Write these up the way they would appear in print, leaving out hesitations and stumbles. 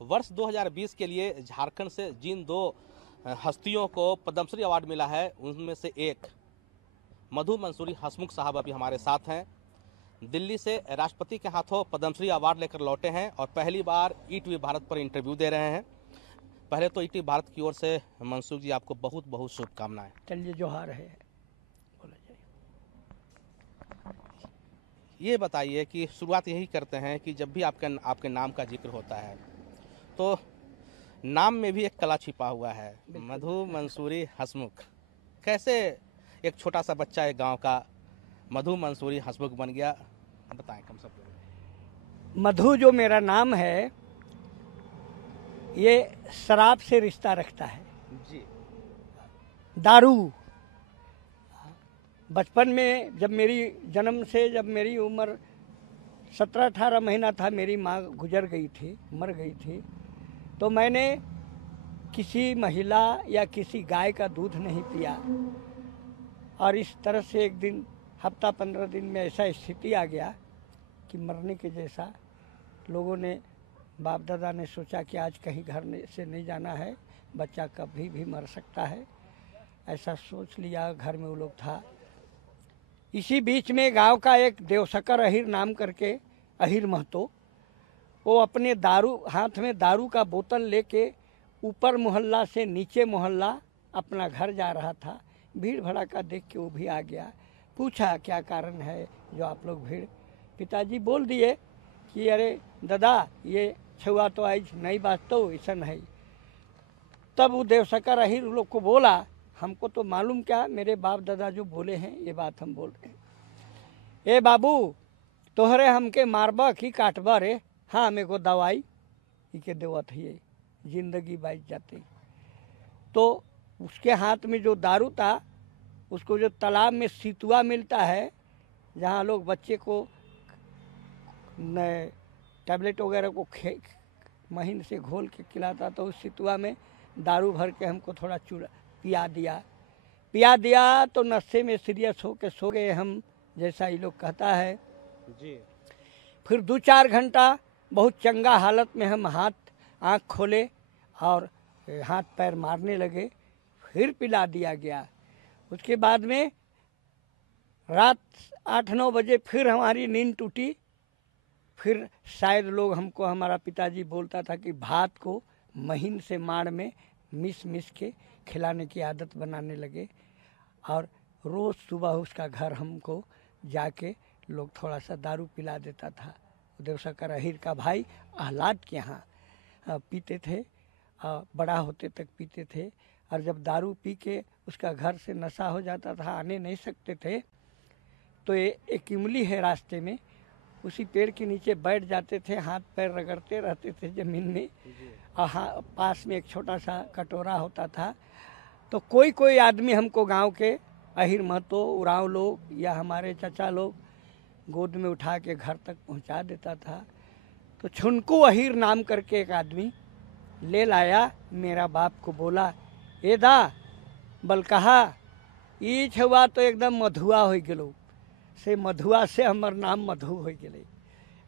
वर्ष 2020 के लिए झारखंड से जिन दो हस्तियों को पद्मश्री अवार्ड मिला है उनमें से एक मधु मंसूरी हंसमुख साहब अभी हमारे साथ हैं। दिल्ली से राष्ट्रपति के हाथों पद्मश्री अवार्ड लेकर लौटे हैं और पहली बार ईटीवी भारत पर इंटरव्यू दे रहे हैं। पहले तो ईटीवी भारत की ओर से मंसूर जी आपको बहुत बहुत शुभकामनाएं। चलिए जोहार है। ये बताइए कि शुरुआत यही करते हैं कि जब भी आपके नाम का जिक्र होता है तो नाम में भी एक कला छिपा हुआ है, मधु मंसूरी हंसमुख। कैसे एक छोटा सा बच्चा एक गांव का मधु मंसूरी हंसमुख बन गया, बताएं कम सब लोग। मधु जो मेरा नाम है ये शराब से रिश्ता रखता है जी। दारू। बचपन में जब मेरी उम्र 17-18 महीना था, मेरी माँ गुजर गई थी, मर गई थी। तो मैंने किसी महिला या किसी गाय का दूध नहीं पिया और इस तरह से एक दिन हफ्ता 15 दिन में ऐसा स्थिति आ गया कि मरने के जैसा। लोगों ने, बाप दादा ने सोचा कि आज कहीं घर से नहीं जाना है, बच्चा कभी भी मर सकता है, ऐसा सोच लिया। घर में वो लोग था। इसी बीच में गांव का एक देवशकर अहिर नाम करके, अहिर महतो, वो अपने हाथ में दारू का बोतल लेके ऊपर मोहल्ला से नीचे मोहल्ला अपना घर जा रहा था। भीड़ भड़ाका देख के वो भी आ गया। पूछा क्या कारण है जो आप लोग भीड़। पिताजी बोल दिए कि अरे दादा ये छुआ तो आज नहीं बात तो ऐसा नहीं। तब वो देवशकर अहिर लोग को बोला, हमको तो मालूम क्या, मेरे बाप दादा जो बोले हैं ये बात हम बोल रहे हैं। ए बाबू तोहरे हमके मारबा की काटबा रे, हाँ मेरे को दवाई के देवत है, जिंदगी बाइज जाती। तो उसके हाथ में जो दारू था, उसको जो तालाब में सितुआ मिलता है, जहाँ लोग बच्चे को टैबलेट वगैरह को महीन से घोल के खिलाता, तो उस सितुआ में दारू भर के हमको थोड़ा चूड़ा पिया दिया तो नशे में सीरियस होके सो गए हम, जैसा ये लोग कहता है जी। फिर 2-4 घंटा बहुत चंगा हालत में हम आँख खोले और हाथ पैर मारने लगे, फिर पिला दिया गया। उसके बाद में रात 8-9 बजे फिर हमारी नींद टूटी। फिर शायद लोग हमको, हमारा पिताजी बोलता था कि भात को महीन से माड़ में मिस के खिलाने की आदत बनाने लगे और रोज़ सुबह उसका घर हमको जाके लोग थोड़ा सा दारू पिला देता था। देवशकर अहिर का भाई आहलाद के यहाँ पीते थे, बड़ा होते तक पीते थे। और जब दारू पी के उसका घर से नशा हो जाता था, आने नहीं सकते थे, तो एक इमली है रास्ते में, उसी पेड़ के नीचे बैठ जाते थे, हाथ पैर रगड़ते रहते थे ज़मीन में। और पास में एक छोटा सा कटोरा होता था। तो कोई आदमी हमको गांव के अहिर महतो, उरांव लोग या हमारे चचा लोग गोद में उठा के घर तक पहुंचा देता था। तो छुनको अहिर नाम करके एक आदमी ले लाया, मेरा बाप को बोला, ए दा बल कहा ई छुआ तो एकदम मधुआ हो गलो, से मधुआ से हमार नाम मधु हो गए।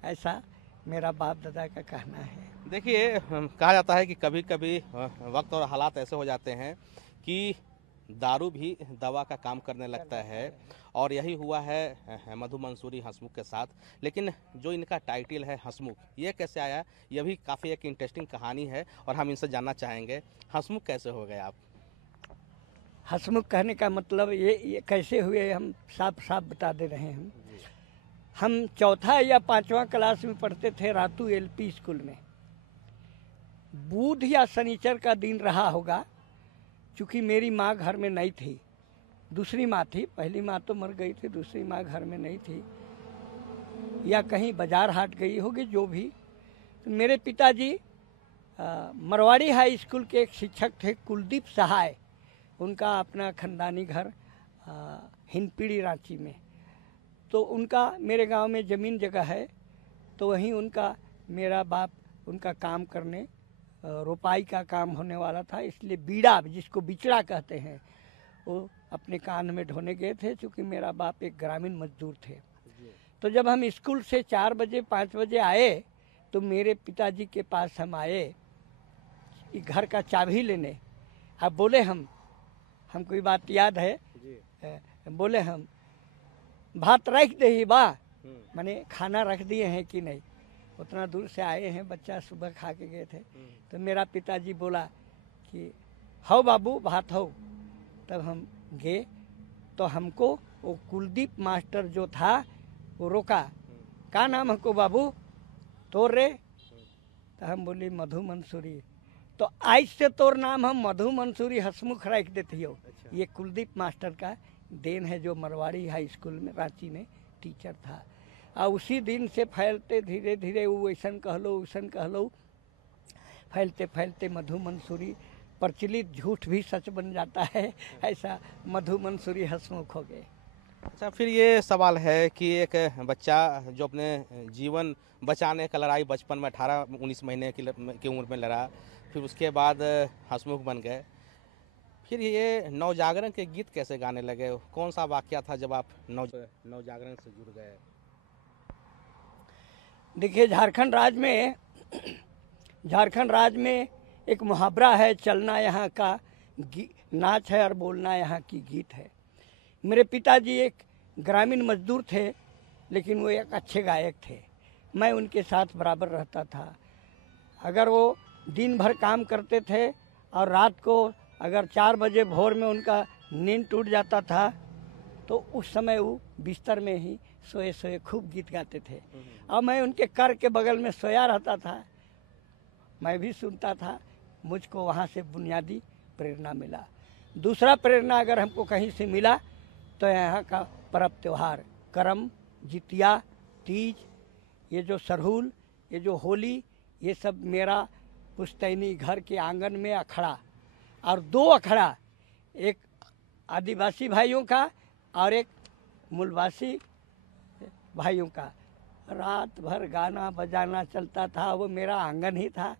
ऐसा मेरा बाप दादा का कहना है। देखिए, कहा जाता है कि कभी कभी वक्त और हालात ऐसे हो जाते हैं कि दारू भी दवा का काम करने लगता है, और यही हुआ है मधु मंसूरी हंसमुख के साथ। लेकिन जो इनका टाइटल है हंसमुख, ये कैसे आया, यह भी काफ़ी एक इंटरेस्टिंग कहानी है और हम इनसे जानना चाहेंगे, हंसमुख कैसे हो गए आप? हंसमुख कहने का मतलब ये कैसे हुए, हम साफ बता दे रहे हैं। हम 4 या 5वां क्लास में पढ़ते थे रातू LP स्कूल में। बुध या शनिचर का दिन रहा होगा, चूँकि मेरी माँ घर में नहीं थी, दूसरी माँ थी। पहली माँ तो मर गई थी, दूसरी माँ घर में नहीं थी, या कहीं बाजार हाट गई होगी, जो भी। तो मेरे पिताजी मरवाड़ी हाई स्कूल के एक शिक्षक थे, कुलदीप सहाय। उनका अपना खानदानी घर हिंदपीढ़ी रांची में। तो उनका मेरे गांव में ज़मीन जगह है, तो वहीं उनका मेरा बाप उनका काम करने, रोपाई का काम होने वाला था, इसलिए बीड़ा, जिसको बिचड़ा कहते हैं, वो अपने कान में ढोने गए थे, क्योंकि मेरा बाप एक ग्रामीण मजदूर थे। तो जब हम स्कूल से 4 बजे 5 बजे आए तो मेरे पिताजी के पास हम आए घर का चाबी लेने। अब बोले हमको ये बात याद है जी। बोले हम भात रख दे ही बा, माने खाना रख दिए हैं कि नहीं। उतना दूर से आए हैं, बच्चा सुबह खा के गए थे। तो मेरा पिताजी बोला कि हो बाबू भात हो। तब हम गए तो हमको वो कुलदीप मास्टर जो था वो रोका। का नाम हमको बाबू तोर रे? तो हम बोली मधु मंसूरी। तो आज से तोर नाम हम मधु मंसूरी हसमुख रख देती हो। अच्छा। ये कुलदीप मास्टर का देन है, जो मरवाड़ी हाई स्कूल में रांची में टीचर था। और उसी दिन से फैलते धीरे धीरे वो वैसन कहलो फैलते फैलते मधु मंसूरी प्रचलित झूठ भी सच बन जाता है, ऐसा मधु मंसूरी हसमुख हो गए। अच्छा, फिर ये सवाल है कि एक बच्चा जो अपने जीवन बचाने का लड़ाई बचपन में 18-19 महीने की उम्र में लड़ा, फिर उसके बाद हंसमुख बन गए, फिर ये नवजागरण के गीत कैसे गाने लगे? कौन सा वाकया था जब आप नवजागरण से जुड़ गए? देखिए, झारखंड राज्य में एक मुहावरा है, चलना यहाँ का नाच है और बोलना यहाँ की गीत है। मेरे पिताजी एक ग्रामीण मजदूर थे, लेकिन वो एक अच्छे गायक थे। मैं उनके साथ बराबर रहता था। अगर वो दिन भर काम करते थे और रात को अगर 4 बजे भोर में उनका नींद टूट जाता था, तो उस समय वो बिस्तर में ही सोए सोए खूब गीत गाते थे। और मैं उनके कर के बगल में सोया रहता था, मैं भी सुनता था। मुझको वहाँ से बुनियादी प्रेरणा मिला। दूसरा प्रेरणा अगर हमको कहीं से मिला तो यहाँ का पर्व त्योहार, करम, जितिया, तीज, ये जो सरहुल, ये जो होली, ये सब मेरा पुश्तैनी घर के आंगन में अखड़ा, और 2 अखड़ा, एक आदिवासी भाइयों का और एक मूलवासी भाइयों का, रात भर गाना बजाना चलता था। वो मेरा आंगन ही था।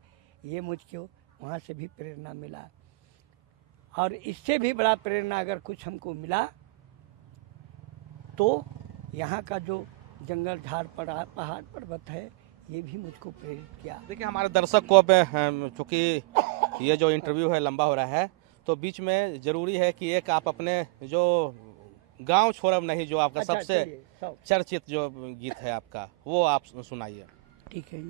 ये मुझको वहाँ से भी प्रेरणा मिला। और इससे भी बड़ा प्रेरणा अगर कुछ हमको मिला तो यहाँ का जो जंगल झाड़ पहाड़ पर्वत है, ये भी मुझको प्रेरित किया। देखिए, हमारे दर्शक को अब चूँकि ये जो इंटरव्यू है लंबा हो रहा है, तो बीच में ज़रूरी है कि एक आप अपने जो गांव छोड़ब नहीं, जो आपका सबसे चर्चित जो गीत है आपका, वो आप सुनाइए। ठीक है।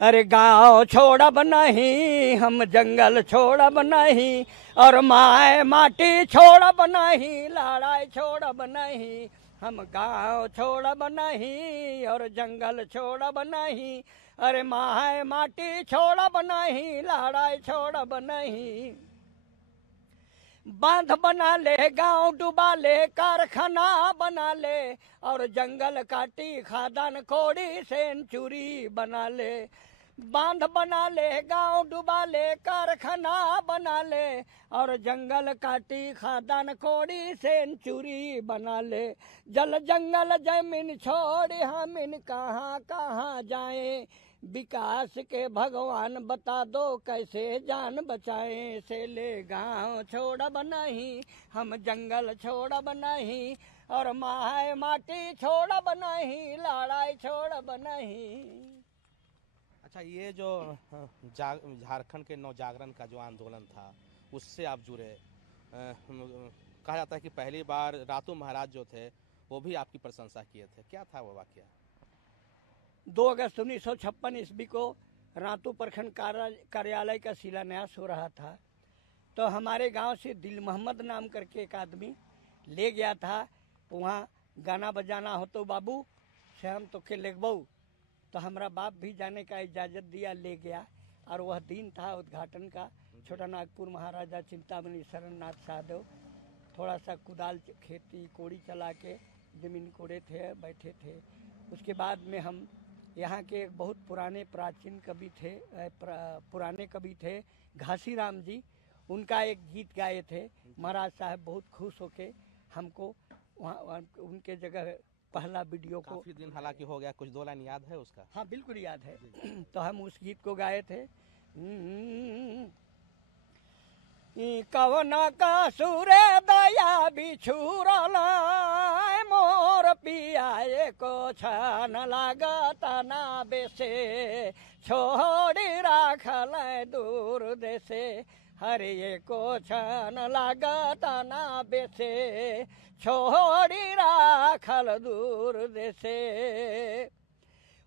अरे गाँव छोड़ब नहीं, हम जंगल छोड़ब नहीं, और माए माटी छोड़ब नहीं, लड़ाई छोड़ब नहीं। हम गाँव छोड़ब नहीं और जंगल छोड़ब नहीं, अरे माए माटी छोड़ब नहीं, लड़ाई छोड़ब नहीं। बांध बना ले, गांव डुबा ले, कारखाना बना ले, और जंगल काटी खादान कोड़ी सेंचुरी बना ले। बांध बना ले, गांव डुबा ले, कारखाना बना ले, और जंगल काटी खादान कोड़ी सेंचुरी बना ले। जल जंगल जमीन छोड़ हम इन कहाँ कहाँ जाएं, विकास के भगवान बता दो कैसे जान बचाएं। से ले गाँव छोड़ब नहीं, हम जंगल छोड़ब नहीं, और माए माटी छोड़ब नहीं, लड़ाई छोड़ब नहीं। अच्छा, ये जो झारखंड के नवजागरण का जो आंदोलन था, उससे आप जुड़े। कहा जाता है कि पहली बार रातू महाराज जो थे वो भी आपकी प्रशंसा किए थे, क्या था वो वाकया? 2 अगस्त 1956 ईस्वी को रातू प्रखंड कार्यालय का शिलान्यास हो रहा था। तो हमारे गांव से दिल मोहम्मद नाम करके एक आदमी ले गया था। वहाँ गाना बजाना हो तो बाबू से हम तो के लेगबऊ। तो हमारा बाप भी जाने का इजाज़त दिया, ले गया। और वह दिन था उद्घाटन का। छोटा नागपुर महाराजा चिंतामणि शरण नाथ साहदेव थोड़ा सा कुदाल खेती कोड़ी चला के जमीन कोड़े थे, बैठे थे। उसके बाद में हम यहाँ के एक बहुत पुराने प्राचीन कवि थे, पुराने कवि थे घासीराम जी, उनका एक गीत गाए थे। महाराज साहब बहुत खुश होके हमको वहाँ उनके जगह पहला वीडियो को, काफी दिन हालांकि हो गया, कुछ 2 लाइन याद है उसका? हाँ बिल्कुल याद है। तो हम उस गीत को गाए थे। कवना का सूरे दया बिछुरला मोर मोर पिया एको छन लागत ना बेसे छोड़ी राखल दूर देसे हरे एको छन लागत ना बेसे छोड़ी राखल दूर देसे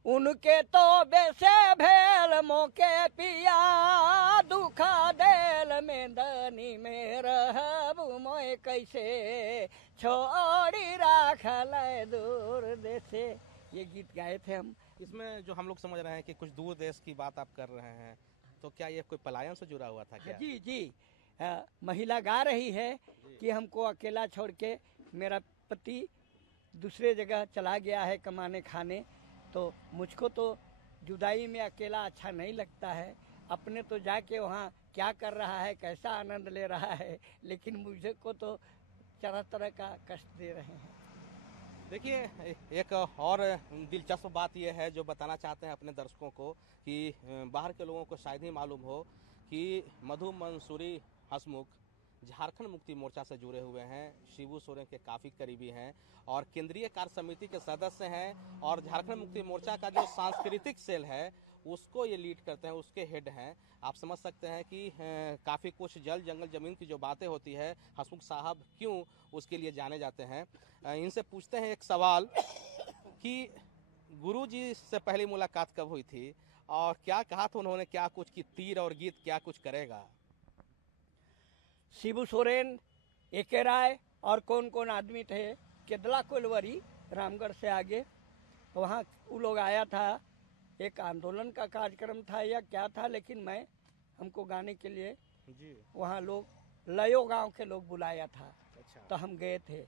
उनके तो बेसे भेल मोके पिया दुख देल में दनी में रहब मोय कैसे छोड़ी राखल दूर देसे। ये गीत गाए थे हम। इसमें जो हम लोग समझ रहे हैं कि कुछ दूर देश की बात आप कर रहे हैं, तो क्या ये कोई पलायन से जुड़ा हुआ था क्या? जी जी, महिला गा रही है कि हमको अकेला छोड़ के मेरा पति दूसरे जगह चला गया है कमाने खाने, तो मुझको तो जुदाई में अकेला अच्छा नहीं लगता है। अपने तो जाके वहाँ क्या कर रहा है, कैसा आनंद ले रहा है, लेकिन मुझे को तो तरह तरह का कष्ट दे रहे हैं। देखिए, एक और दिलचस्प बात यह है जो बताना चाहते हैं अपने दर्शकों को कि बाहर के लोगों को शायद ही मालूम हो कि मधु मंसूरी हंसमुख झारखंड मुक्ति मोर्चा से जुड़े हुए हैं, शिबू सोरेन के काफ़ी करीबी हैं और केंद्रीय कार्य समिति के सदस्य हैं और झारखंड मुक्ति मोर्चा का जो सांस्कृतिक सेल है उसको ये लीड करते हैं, उसके हेड हैं। आप समझ सकते हैं कि काफ़ी कुछ जल जंगल ज़मीन की जो बातें होती है, हंसमुख साहब क्यों उसके लिए जाने जाते हैं। इनसे पूछते हैं एक सवाल कि गुरुजी से पहली मुलाकात कब हुई थी और क्या कहा था उन्होंने, क्या कुछ की तीर और गीत क्या कुछ करेगा? शिबू सोरेन, एके राय और कौन कौन आदमी थे, केदला कोलवरी रामगढ़ से आगे, वहाँ वो लोग आया था, एक आंदोलन का कार्यक्रम था या क्या था, लेकिन हमको गाने के लिए जी वहाँ लोग लयो गांव के लोग बुलाया था। अच्छा। तो हम गए थे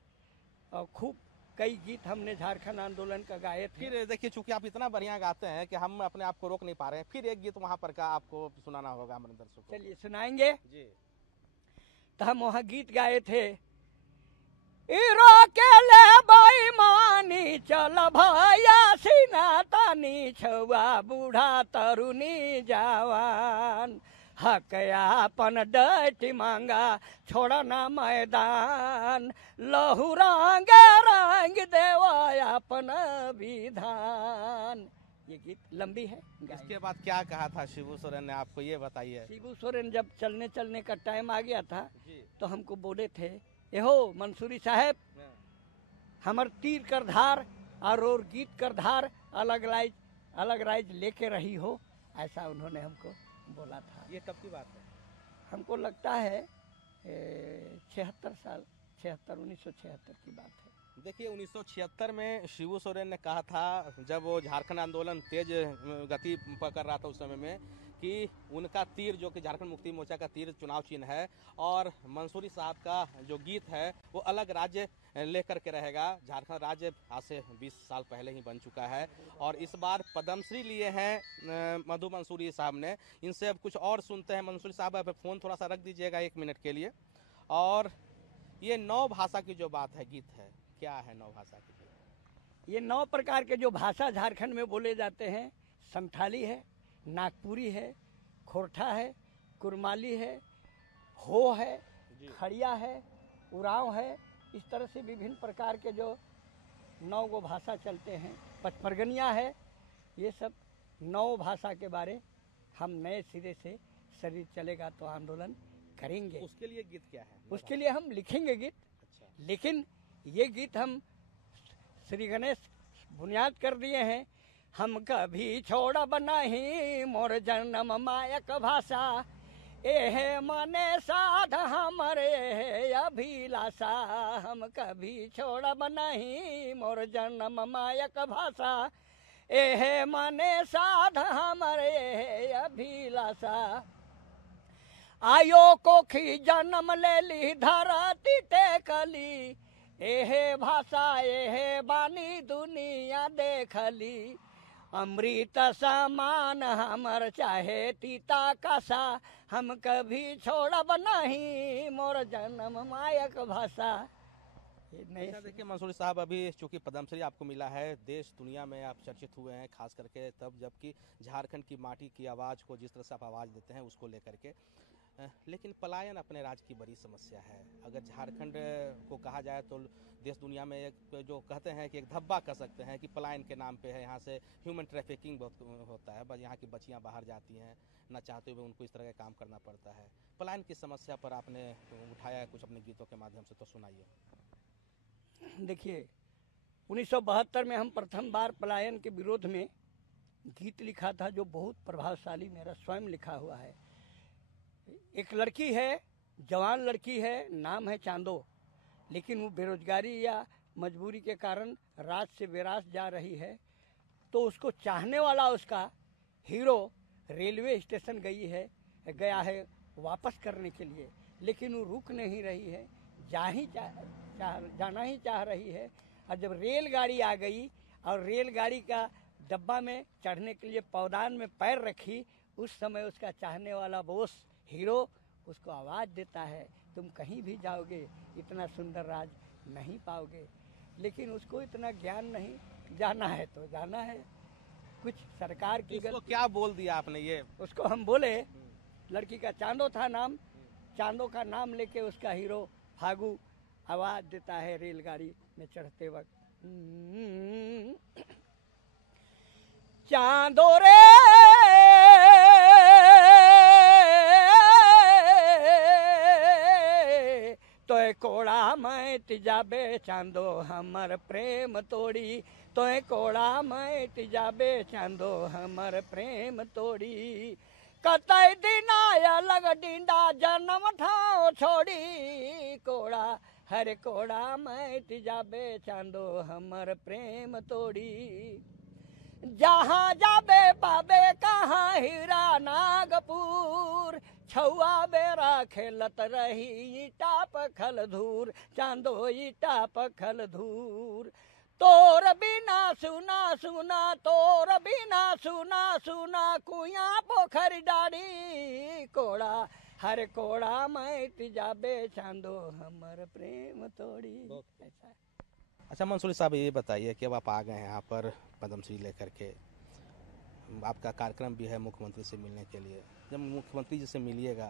और खूब कई गीत हमने झारखंड आंदोलन का गाए थे। फिर देखिए, चूंकि आप इतना बढ़िया गाते हैं कि हम अपने आप को रोक नहीं पा रहे हैं, फिर एक गीत वहाँ पर का आपको सुनाना होगा हमारे दर्शकों को। चलिए सुनाएंगे जी। तो हम वहाँ गीत गाए थे। इरो के ले बेईमानी चल भैया सीना तानी छुआ बूढ़ा तरुणी जवान हक आपन डटी मांगा छोड़ना मैदान लहू रंगे रंग देवा अपन विधान। ये गीत लंबी है। इसके बाद क्या कहा था शिबू सोरेन ने, आपको ये बताइए। शिबू सोरेन जब चलने का टाइम आ गया था जी। तो हमको बोले थे, एहो मंसूरी साहब, हमर तीर कर धार और गीत कर धार अलग राइज लेके रही हो, ऐसा उन्होंने हमको बोला था। ये कब की बात है? हमको लगता है 1976 की बात है। देखिए, 1976 में शिबू सोरेन ने कहा था, जब वो झारखंड आंदोलन तेज गति पकड़ रहा था उस समय में, कि उनका तीर जो कि झारखंड मुक्ति मोर्चा का तीर चुनाव चिन्ह है और मंसूरी साहब का जो गीत है वो अलग राज्य लेकर के रहेगा। झारखंड राज्य आज से 20 साल पहले ही बन चुका है और इस बार पद्मश्री लिए हैं मधु मंसूरी साहब ने। इनसे अब कुछ और सुनते हैं। मंसूरी साहब, अब फ़ोन थोड़ा सा रख दीजिएगा 1 मिनट के लिए। और ये 9 भाषा की जो बात है, गीत है, क्या है 9 भाषा की? ये 9 प्रकार के जो भाषा झारखंड में बोले जाते हैं, संथाली है, नागपुरी है, खोरठा है, कुरमाली है, हो है, खड़िया है, उराव है, इस तरह से विभिन्न प्रकार के जो 9 गो भाषा चलते हैं, पचमरगनिया है। ये सब 9 भाषा के बारे हम नए सिरे से शरीर चलेगा तो आंदोलन करेंगे। उसके लिए गीत क्या है? उसके लिए हम लिखेंगे गीत। अच्छा। लेकिन ये गीत हम श्री गणेश बुनियाद कर दिए हैं। हम कभी छोड़ब नहीं मोर जन्म मायक भाषा, एहे मने साध हमरे अभिलाषा। हम कभी छोड़ब नहीं मोर जन्म मायक भाषा, एहे मने साध हमरे अभिलाषा। आयो कोखी जन्म ले ली धरती टेकली, एहे भाषा एहे बानी दुनिया देखली। अमृत समान हमर चाहे तीता कसा, हम कभी छोड़ब नहीं मोर जन्म मायक भाषा। देखिए मंसूरी साहब, अभी चूंकि पद्मश्री आपको मिला है, देश दुनिया में आप चर्चित हुए हैं, खास करके तब जबकि झारखंड की माटी की आवाज़ को जिस तरह से आप आवाज़ देते हैं उसको लेकर के। लेकिन पलायन अपने राज्य की बड़ी समस्या है। अगर झारखंड को कहा जाए तो देश दुनिया में एक जो कहते हैं कि एक धब्बा कह सकते हैं कि पलायन के नाम पे है। यहाँ से ह्यूमन ट्रैफिकिंग बहुत होता है, बस यहाँ की बच्चियाँ बाहर जाती हैं, ना चाहते हुए उनको इस तरह का काम करना पड़ता है। पलायन की समस्या पर आपने उठाया है कुछ अपने गीतों के माध्यम से, तो सुनाइए। देखिए, 1972 में हम प्रथम बार पलायन के विरोध में गीत लिखा था, जो बहुत प्रभावशाली, मेरा स्वयं लिखा हुआ है। एक लड़की है, जवान लड़की है, नाम है चांदो, लेकिन वो बेरोजगारी या मजबूरी के कारण रात से बेरास जा रही है। तो उसको चाहने वाला उसका हीरो रेलवे स्टेशन गया है वापस करने के लिए, लेकिन वो रुक नहीं रही है, जाना ही चाह रही है। और जब रेलगाड़ी आ गई और रेलगाड़ी का डब्बा में चढ़ने के लिए पौदान में पैर रखी, उस समय उसका चाहने वाला बोस हीरो उसको आवाज़ देता है, तुम कहीं भी जाओगे इतना सुंदर राज नहीं पाओगे। लेकिन उसको इतना ज्ञान नहीं, जाना है तो जाना है। कुछ सरकार की उसको क्या बोल दिया आपने? ये उसको हम बोले, लड़की का चांदो था नाम, चांदो का नाम लेके उसका हीरो फागू आवाज देता है रेलगाड़ी में चढ़ते वक्त, चांदो रे तोय कोड़ा मैं तिजाबे चांदो हमर प्रेम तोड़ी, तोय कोड़ा मैं तिजाबे चांदो हमर प्रेम तोड़ी। कतई दिनाया लग डिंडा जन्म ठाओ छोड़ी, कोड़ा हरे कोड़ा मैं तिजाबे चांदो हमर प्रेम तोड़ी। जहाँ जाबे पाबे कहाँ हीरा नागपुर, छुआ बेरा खेलत रही ईटा पखल धूर, चांदो ईटा पखल धूर। तोर बिना सुना सुना, तोर बिना सुना सुना, कुया पोखर डाड़ी, कोड़ा हर कोड़ा मैं तिजाबे चांदो हमर प्रेम तोड़ी। ऐसा। अच्छा मंसूरी साहब, ये बताइए कि अब आप आ गए हैं यहाँ पर पद्मश्री लेकर के, आपका कार्यक्रम भी है मुख्यमंत्री से मिलने के लिए। जब मुख्यमंत्री जी से मिलिएगा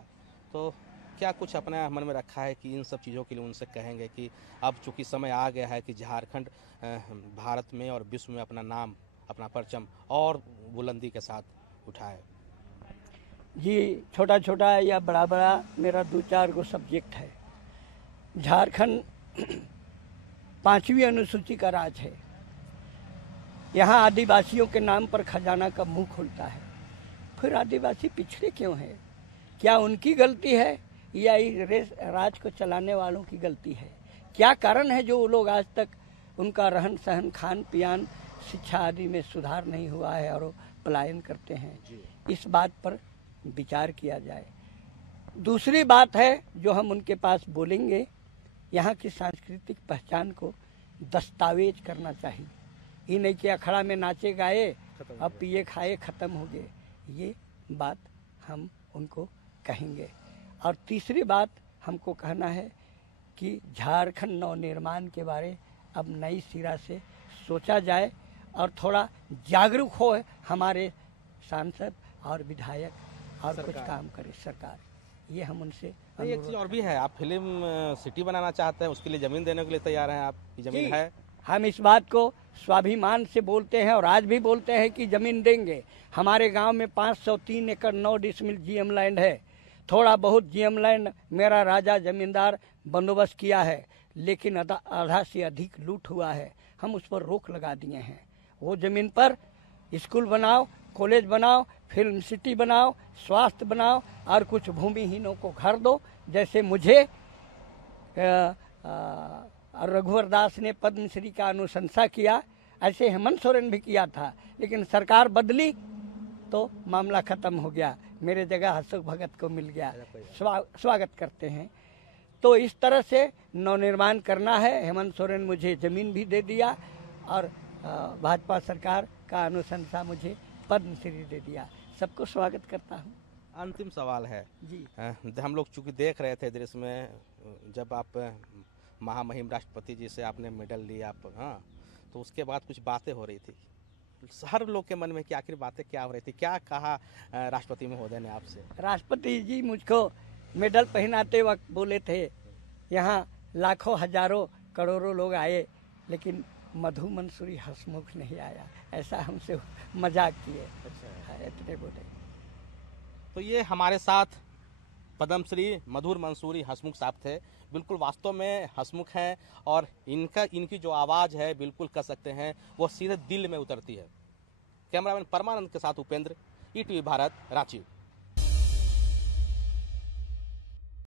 तो क्या कुछ अपने मन में रखा है कि इन सब चीज़ों के लिए उनसे कहेंगे कि अब चूँकि समय आ गया है कि झारखंड भारत में और विश्व में अपना नाम, अपना परचम और बुलंदी के साथ उठाए? जी, छोटा छोटा या बड़ा बड़ा मेरा 2-4 गो सब्जेक्ट है। झारखंड 5वीं अनुसूची का राज है। यहाँ आदिवासियों के नाम पर खजाना का मुंह खुलता है। फिर आदिवासी पिछड़े क्यों हैं? क्या उनकी गलती है या इस राज को चलाने वालों की गलती है? क्या कारण है जो वो लोग आज तक उनका रहन सहन, खान पियान, शिक्षा आदि में सुधार नहीं हुआ है और वो पलायन करते हैं? इस बात पर विचार किया जाए। दूसरी बात है जो हम उनके पास बोलेंगे, यहाँ की सांस्कृतिक पहचान को दस्तावेज करना चाहिए। ये नहीं कि अखड़ा में नाचे गाए अब पिए खाए खत्म हो गए, ये बात हम उनको कहेंगे। और तीसरी बात हमको कहना है कि झारखंड नवनिर्माण के बारे अब नई सिरा से सोचा जाए और थोड़ा जागरूक हो हमारे सांसद और विधायक और कुछ काम करे सरकार। ये हम उनसे एक चीज़ और भी है, आप फिल्म सिटी बनाना चाहते हैं, उसके लिए ज़मीन देने के लिए तैयार हैं आप? ज़मीन है? हम इस बात को स्वाभिमान से बोलते हैं और आज भी बोलते हैं कि ज़मीन देंगे। हमारे गांव में 503 एकड़ 9 डिसमिल जीएम लैंड है। थोड़ा बहुत जीएम लैंड मेरा राजा जमींदार बंदोबस्त किया है, लेकिन आधा से अधिक लूट हुआ है। हम उस पर रोक लगा दिए हैं। वो ज़मीन पर स्कूल बनाओ, कॉलेज बनाओ, फिल्म सिटी बनाओ, स्वास्थ्य बनाओ और कुछ भूमिहीनों को घर दो। जैसे मुझे रघुवर दास ने पद्मश्री का अनुशंसा किया, ऐसे हेमंत सोरेन भी किया था, लेकिन सरकार बदली तो मामला खत्म हो गया। मेरे जगह अशोक भगत को मिल गया। स्वागत करते हैं। तो इस तरह से नवनिर्माण करना है। हेमंत सोरेन मुझे ज़मीन भी दे दिया और भाजपा सरकार का अनुशंसा मुझे पद्मश्री दे दिया। सबको स्वागत करता हूँ। अंतिम सवाल है जी, हम लोग चूँकि देख रहे थे दृश्य में, जब आप महामहिम राष्ट्रपति जी से आपने मेडल लिया, आप हाँ, तो उसके बाद कुछ बातें हो रही थी हर लोग के मन में कि आखिर बातें क्या हो रही थी, क्या कहा राष्ट्रपति महोदय ने आपसे? राष्ट्रपति जी मुझको मेडल पहनाते वक्त बोले थे यहाँ लाखों हजारों करोड़ों लोग आए लेकिन मधु मंसूरी हंसमुख नहीं आया, ऐसा हमसे मजाक किए। अच्छा, इतने बोले। तो ये हमारे साथ पद्मश्री मधुर मंसूरी हंसमुख साहब थे। बिल्कुल वास्तव में हंसमुख हैं और इनकी जो आवाज़ है बिल्कुल कह सकते हैं वो सीधे दिल में उतरती है। कैमरामैन परमानंद के साथ उपेंद्र, ईटीवी भारत, रांची।